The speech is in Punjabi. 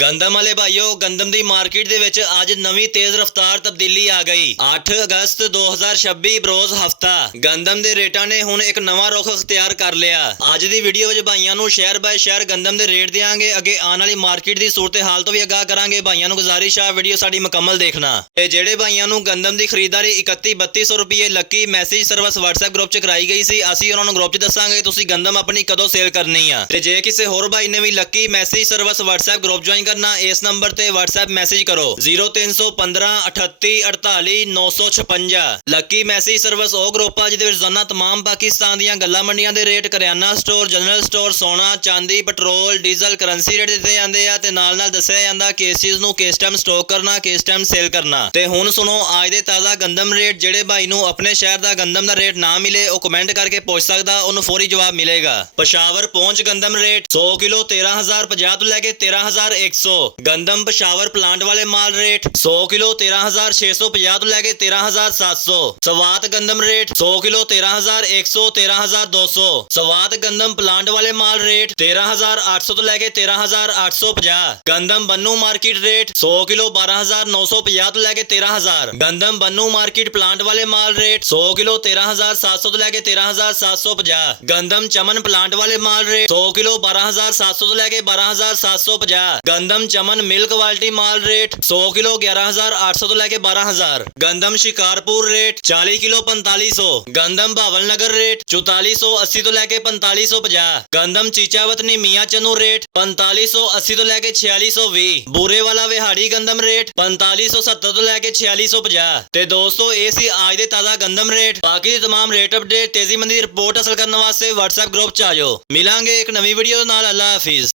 ਗੰਦਮ ਵਾਲੇ ਭਾਈਓ ਗੰਦਮ ਦੀ ਮਾਰਕੀਟ ਦੇ ਵਿੱਚ ਅੱਜ ਨਵੀਂ ਤੇਜ਼ ਰਫ਼ਤਾਰ ਤਬਦੀਲੀ ਆ ਗਈ। 8 ਅਗਸਤ 2026 ਬਰੋਜ਼ ਹਫਤਾ ਗੰਦਮ ਦੇ ਰੇਟਾਂ ਨੇ ਹੁਣ ਇੱਕ ਨਵਾਂ ਰੁਖ ਅਖਤਿਆਰ ਕਰ ਲਿਆ। ਅੱਜ ਦੀ ਵੀਡੀਓ ਵਿੱਚ ਭਾਈਆਂ ਨੂੰ ਸ਼ਹਿਰ ਬਾਏ ਸ਼ਹਿਰ ਗੰਦਮ ਦੇ ਰੇਟ ਦੇਾਂਗੇ। ਅੱਗੇ ਆਉਣ ਵਾਲੀ ਮਾਰਕੀਟ ਦੀ ਸੂਰਤ ਹਾਲ ਤੋਂ ਵੀ ਆਗਾਹ ਕਰਾਂਗੇ। ਭਾਈਆਂ ਨੂੰ ਗੁਜ਼ਾਰਿਸ਼ ਆ ਵੀਡੀਓ ਸਾਡੀ ਮੁਕੰਮਲ ਦੇਖਣਾ। ਤੇ ਜਿਹੜੇ ਭਾਈਆਂ ਨੂੰ ਗੰਦਮ ਦੀ ਖਰੀਦਦਾਰੀ 31-3200 ਰੁਪਏ Lucky message service WhatsApp group 'ਚ ਕਰਾਈ ਗਈ ਸੀ, ਅਸੀਂ ਉਹਨਾਂ ਨੂੰ ਗਰੁੱਪ 'ਚ ਦੱਸਾਂਗੇ ਤੁਸੀਂ ਗੰਦਮ ਆਪਣੀ ਕਦੋਂ ਸੇਲ ਕਰਨੀ ਆ। ਤੇ ਜੇ ਕਿਸੇ ਹੋਰ ਭਾਈ ਨੇ ਵੀ lucky message service WhatsApp group join ਕਰਨਾ, ਇਸ ਨੰਬਰ ਤੇ WhatsApp ਮੈਸੇਜ ਕਰੋ 0315 38 48 956। ਲੱਕੀ ਮੈਸੇਜ ਸਰਵਿਸ ਉਹ ਗਰੁੱਪ ਆ ਜਿਹਦੇ ਵਿੱਚ ਰੋਜ਼ਾਨਾ तमाम ਪਾਕਿਸਤਾਨ ਦੀਆਂ ਗੱਲਾਂ ਮੰਡੀਆਂ ਦੇ ਰੇਟ, ਕਰਿਆਨਾ ਸਟੋਰ, ਜਨਰਲ ਸਟੋਰ, ਸੋਨਾ, ਚਾਂਦੀ, ਪੈਟਰੋਲ, ਡੀਜ਼ਲ, ਕਰੰਸੀ ਰੇਟ ਦਿੱਤੇ ਜਾਂਦੇ ਆ ਤੇ ਨਾਲ ਦੱਸਿਆ ਜਾਂਦਾ ਕਿਸ ਚੀਜ਼ ਨੂੰ ਕਿਸ ਟਾਈਮ ਸਟਾਕ ਕਰਨਾ, ਕਿਸ ਟਾਈਮ ਸੇਲ ਕਰਨਾ। ਤੇ ਹੁਣ ਸੁਣੋ ਅੱਜ ਦੇ ਤਾਜ਼ਾ ਗੰਦਮ ਰੇਟ। ਜਿਹੜੇ ਭਾਈ ਨੂੰ ਆਪਣੇ ਸ਼ਹਿਰ ਦਾ ਗੰਦਮ ਦਾ ਰੇਟ ਨਾ ਮਿਲੇ ਉਹ ਕਮੈਂਟ ਕਰਕੇ ਪੁੱਛ ਸਕਦਾ, ਉਹਨੂੰ ਫੌਰੀ ਜਵਾਬ ਮਿਲੇਗਾ। ਪਸ਼ਾਵਰ ਪਹੁੰਚ ਗੰਦਮ ਰੇਟ 100 ਕਿਲੋ 13050 ਤੋਂ ਲੈ ਕੇ 13100। ਗੰਦਮ ਪਸ਼ਾਵਰ ਪਲਾਂਟ ਵਾਲੇ ਮਾਲ ਰੇਟ 100 ਕਿਲੋ 13650 ਤੋਂ ਲੈ ਕੇ 13700। ਸਵਾਤ ਗੰਦਮ ਰੇਟ 100 ਕਿਲੋ 13100 13200। ਸਵਾਤ ਗੰਦਮ ਪਲਾਂਟ ਵਾਲੇ ਮਾਲ ਰੇਟ 13800 ਤੋਂ ਲੈ ਕੇ 13850। ਗੰਦਮ ਬੰਨੂ ਮਾਰਕੀਟ ਰੇਟ 100 ਕਿਲੋ 12950 ਤੋਂ ਲੈ ਕੇ 13000। ਗੰਦਮ ਬੰਨੂ ਮਾਰਕੀਟ ਪਲਾਂਟ ਵਾਲੇ ਮਾਲ ਰੇਟ 100 ਕਿਲੋ 13700 ਤੋਂ ਲੈ ਕੇ 13750। ਗੰਦਮ ਚਮਨ ਪਲਾਂਟ ਵਾਲੇ ਮਾਲ ਰੇਟ 100 ਕਿਲੋ 12700 ਤੋਂ ਲੈ ਕੇ 12750। ਗੰਦਮ ਚਮਨ ਮਿਲਕ ਕੁਆਲਿਟੀ ਮਾਲ ਰੇਟ 100 ਕਿਲੋ 11800 ਤੋਂ ਲੈ ਕੇ 12000। ਗੰਦਮ ਸ਼ਿਕਾਰਪੁਰ ਰੇਟ 40 ਕਿਲੋ 4500। ਗੰਦਮ ਭਾਵਲ ਨਗਰ ਰੇਟ 4480 ਤੋਂ ਲੈ ਕੇ 4550। ਗੰਦਮ ਚੀਚਾਵਤਨੀ ਮੀਆਂ ਚਨੂ ਰੇਟ 4580 ਤੋਂ ਲੈ ਕੇ 4620। ਬੂਰੇ ਵਾਲਾ ਵਿਹਾੜੀ ਗੰਦਮ ਰੇਟ 4570 ਤੋਂ ਲੈ ਕੇ 4650। ਤੇ ਦੋਸਤੋ ਇਹ ਸੀ ਅੱਜ ਦੇ ਤਾਜ਼ਾ ਗੰਦਮ ਰੇਟ। ਬਾਕੀ ਦੇ तमाम ਰੇਟ ਅਪਡੇਟ ਤੇਜ਼ੀ ਮੰਦੀ ਦੀ ਰਿਪੋਰਟ ਹਾਸਲ ਕਰਨ ਵਾਸਤੇ WhatsApp ਗਰੁੱਪ 'ਚ ਆ ਜਾਓ। ਮਿਲਾਂਗੇ ਇੱਕ ਨਵੀਂ ਵੀਡੀਓ ਨਾਲ। ਅੱਲਾ ਹਾਫਿਜ਼।